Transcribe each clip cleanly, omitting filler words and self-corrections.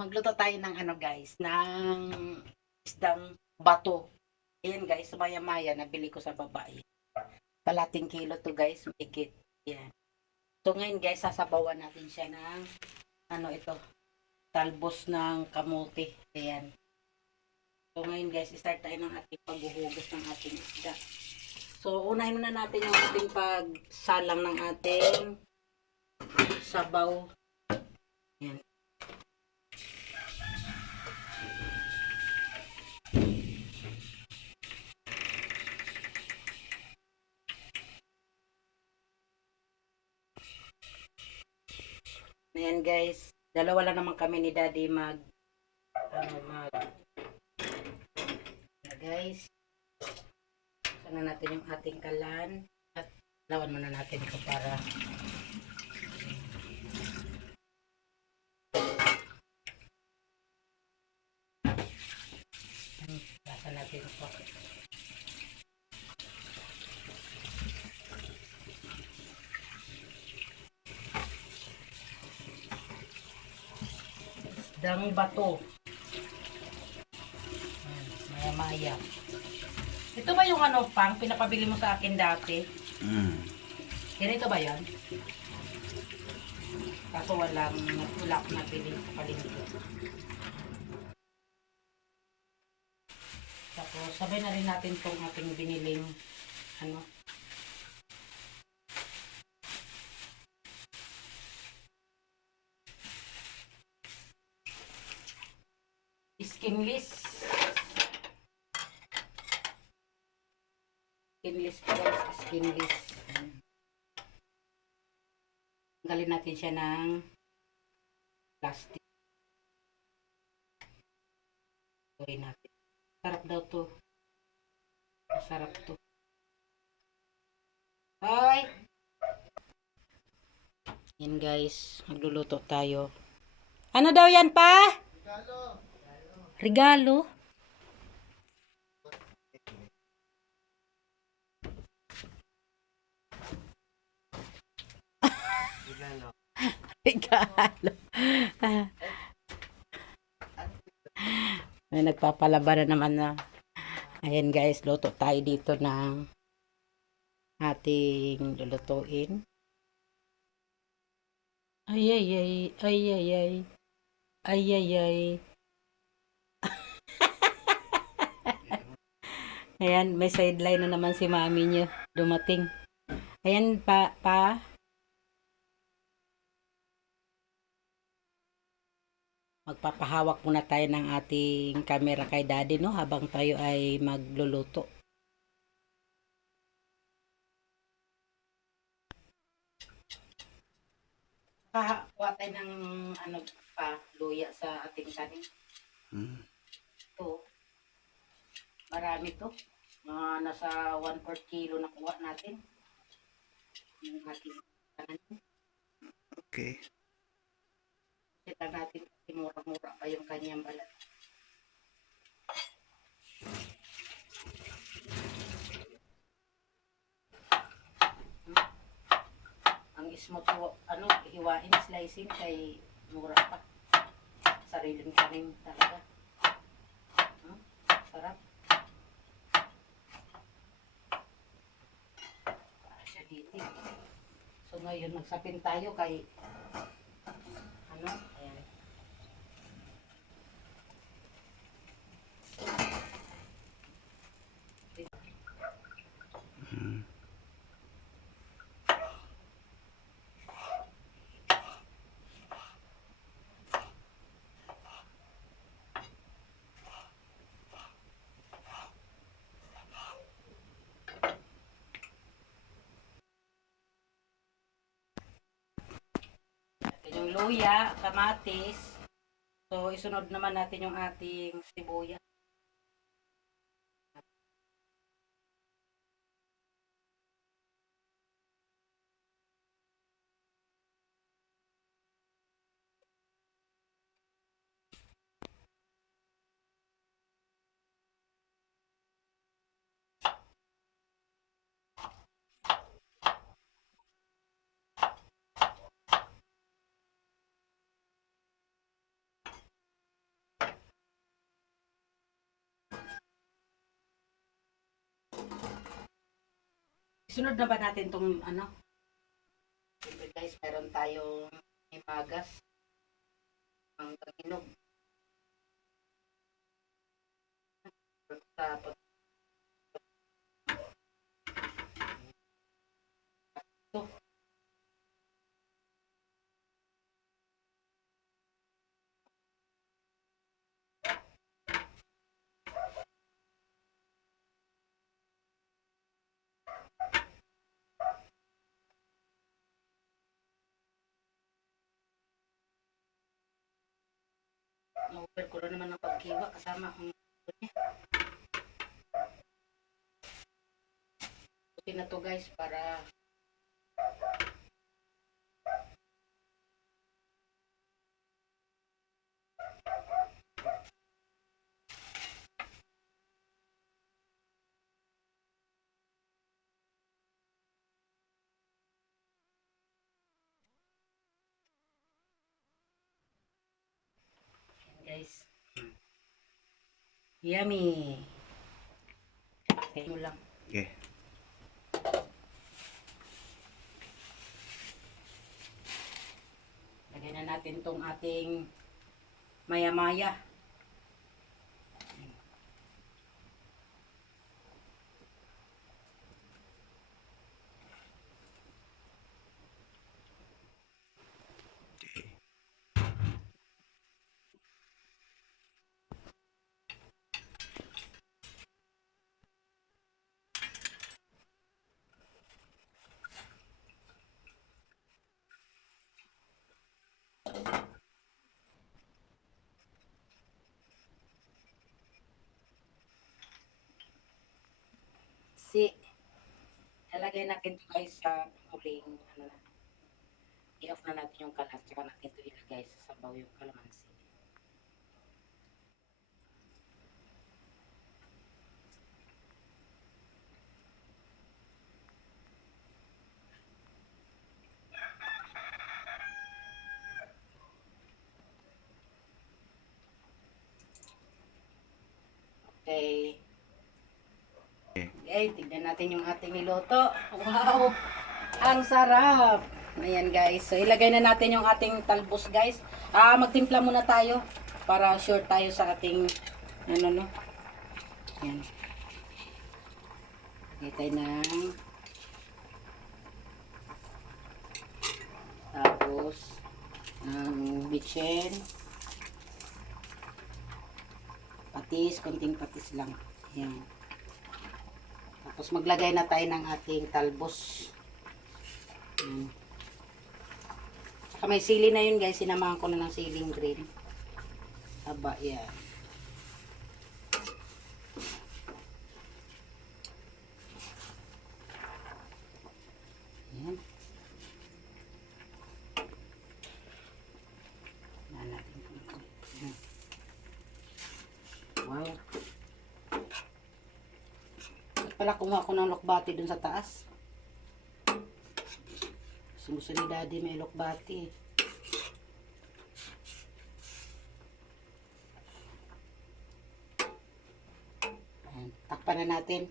Magluto tayo ng ano guys, ng isdang bato. Ayan guys, maya-maya nabili ko sa babae. Kalating kilo to guys, mahigit. Ayan. So ngayon guys, sasabawan natin siya ng ano ito, talbos ng kamote. Ayan. So ngayon guys, start tayo ng ating paghuhugas ng ating isda. So unahin muna natin yung ating pagsalang ng ating sabaw. Ayan. Ayan guys, dalawa lang naman kami ni Daddy mag guys. Sana natin yung ating kalan at lawan muna natin ito para lasa natin ito. Isdang bato. Maya-maya. Ito ba yung ano pang pinapabili mo sa akin dati? Ganito ba yan? Kaso wala akong nabili sa palengke. Tapos sabay na rin natin itong ating biniling ano, skinless. Skinless guys, skinless. Tanggalin natin siya ng plastic. Gawin natin. Sarap daw to. Masarap to. Ay! Yan guys, magluluto tayo. Ano daw yan pa? Regalo. Regalo? Regalo. May nagpapalaban na naman na. Ayan guys, luto tayo dito ng ating lulutuin. Ay ay ay, ay ay ay, ay ay ay. Ayan, may sideline na naman si mami niyo dumating. Ayan pa. Magpapahawak muna tayo ng ating camera kay Daddy no habang tayo ay magluluto. Kuha tayo ng ano pa, luya sa ating kanin. Ito, marami to. Nasa 1/4 kilo na kuha natin. Yung ating kanin. Okay. Kita natin kasi mura-mura pa yung kanyang balat. Ang smooth ano, hiwain, slicing kay mura pa. Sariling kanin talaga. Sarap. Siya dito. So ngayon magsapin tayo kay ano, ayan. Yung luya, kamatis. So, isunod naman natin yung ating sibuyas. Sunod na ba natin tong ano? Siyempre guys, meron tayong imagas. Ang hinog. Tapos, ito. Na-over ko na naman ng pagkiwa kasama ang niya. Okay na to guys para guys. Yummy. Okay mo lang. Okay. Lagyan na natin tong ating maya-maya. Lalagay natin ito guys sa huling ano na. I-off na natin yung kalat. Tsaka natin ito ilagay sa sabaw yung kalamansi. Okay. Okay, tignan natin yung ating niluto. Wow! Ang sarap! Ayan guys. So ilagay na natin yung ating talbos guys. Magtimpla muna tayo para sure tayo sa ating ano no. Ayan. Lagay tayo ng tapos ng bitchen. Patis, konting patis lang. Ayan. Tapos maglagay na tayo ng ating talbos. Saka may sili na yun guys. Sinamahan ko na ng siling green. Aba, yan. Yan. Wow. Pala kumuha ko ng lokbati dun sa taas. Gusto ni daddy may lokbati. Ayan, takpan na natin.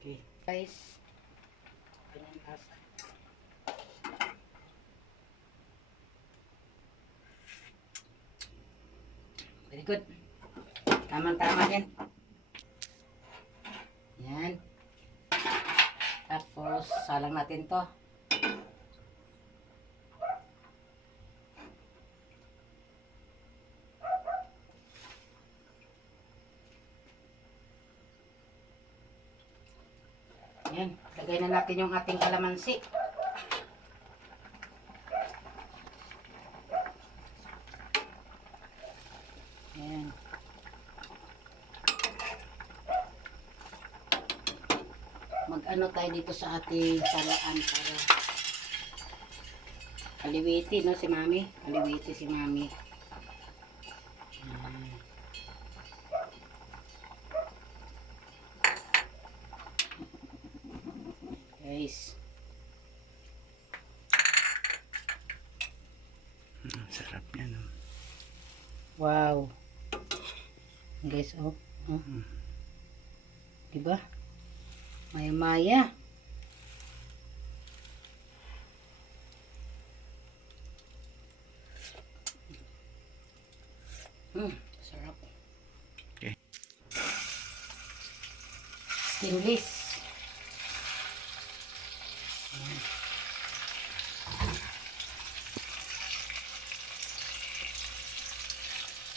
Okay, guys. Ganyan lasa. Very good. Tama-tama yan. Yan. Tapos, salang natin to. Yan. Lagay na natin yung ating kalamansi. Yan. Mag-ano tayo dito sa ating salaan para kaliwiti, no, si mami. Kaliwiti si mami. Guys. Sarap niya, no? Wow. Guys, oh. Diba? Maya-maya. Sarap. Okay. Skinless.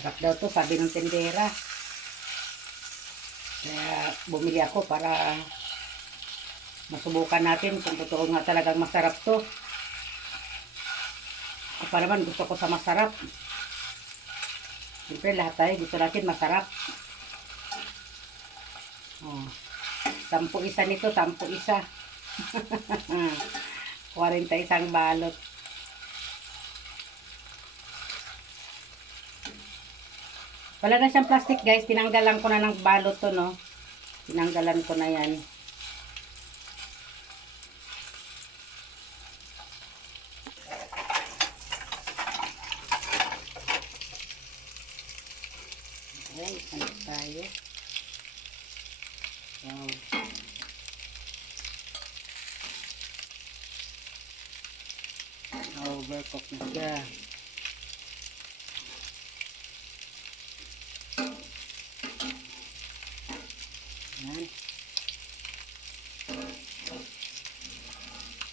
Sarap daw to, sabi ng tendera. Kaya bumili ako para masubukan natin kung totoo nga talagang masarap to. Ako pa naman gusto ko sa masarap. Siyempre lahat tayo gusto natin masarap. Oh. 10 isa nito, 10 isa. 41 balot. Wala na siyang plastic guys, tinanggalan ko na ng balot to, no. Tinanggalan ko na yan. Okay, isang tayo. Wow. Overcook na siya. Yan.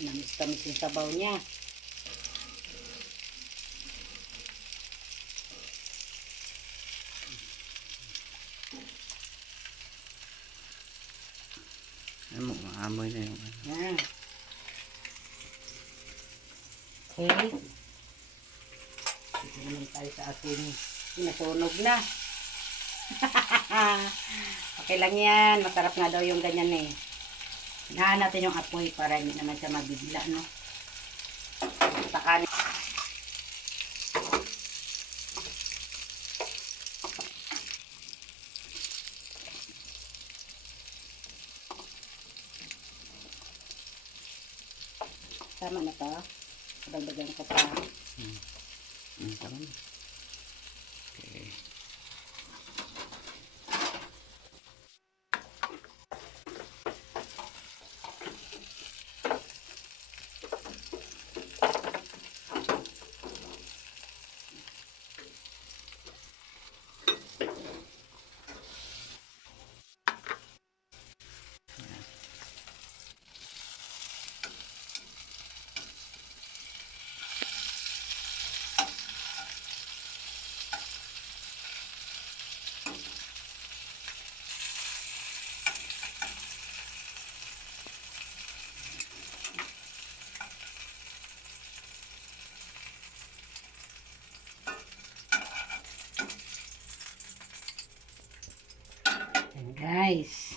Namis-tamis yung sabaw niya. Ano mo, maamoy na yung ano. Yan. Okay. Dito naman tayo sa ating nasunog na. Okay lang yan. Masarap nga daw yung ganyan eh. Hinahan natin yung apoy para hindi naman siya mabigla, no? Takanin. Tama na to. Dagdagan ko pa. Tama na. Okay. Ayan, guys.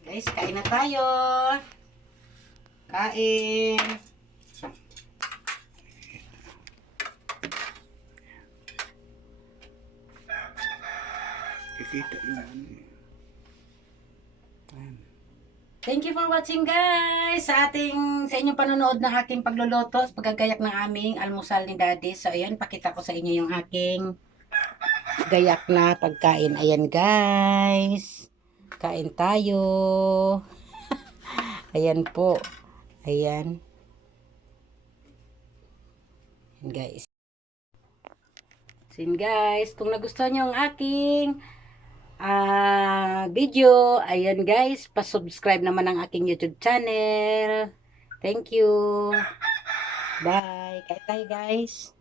Guys, kain na tayo. Kain. Kikita yung ano eh. Ayan. Thank you for watching guys sa inyong panonood ng aking pagluluto at pagagayak ng aming almusal ni Daddy. So ayan, pakita ko sa inyo yung aking gayak na pagkain. Ayan guys. Kain tayo. Ayan po. Ayan. Ayan guys. So yun guys, kung nagustuhan nyo ang aking video, ayan guys, pa-subscribe naman ang aking YouTube channel. Thank you. Bye. Kain tayo guys.